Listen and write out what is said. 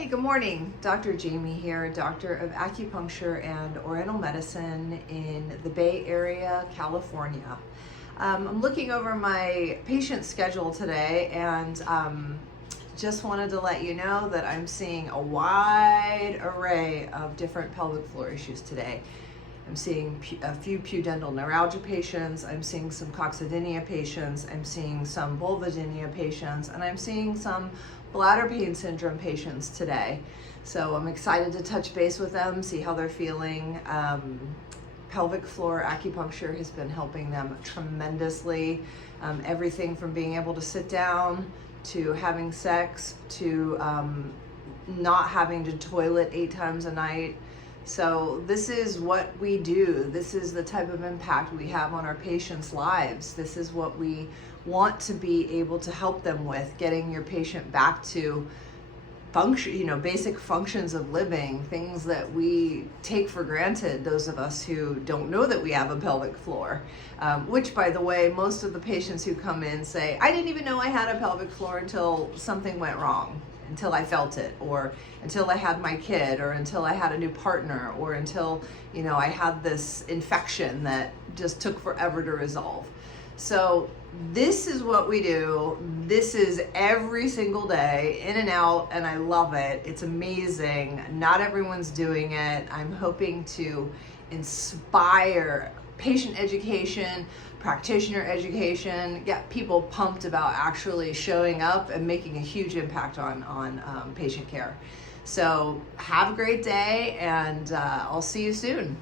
Hey, good morning. Dr. Jamie here, doctor of acupuncture and oriental medicine in the Bay Area, California. I'm looking over my patient schedule today and just wanted to let you know that I'm seeing a wide array of different pelvic floor issues today. I'm seeing a few pudendal neuralgia patients, I'm seeing some coccydynia patients, I'm seeing some vulvodynia patients, and I'm seeing some bladder pain syndrome patients today. So I'm excited to touch base with them, see how they're feeling. Pelvic floor acupuncture has been helping them tremendously. Everything from being able to sit down, to having sex, to not having to toilet 8 times a night. So this is what we do. This is the type of impact we have on our patients' lives. This is what we want to be able to help them with, getting your patient back to function, basic functions of living, things that we take for granted, those of us who don't know that we have a pelvic floor, which, by the way, most of the patients who come in say, I didn't even know I had a pelvic floor until something went wrong, until I felt it, or until I had my kid, or until I had a new partner, or until, I had this infection that just took forever to resolve. So this is what we do. This is every single day, in and out, and I love it. It's amazing. Not everyone's doing it. I'm hoping to inspire patient education, practitioner education, get people pumped about actually showing up and making a huge impact on patient care. So have a great day, and I'll see you soon.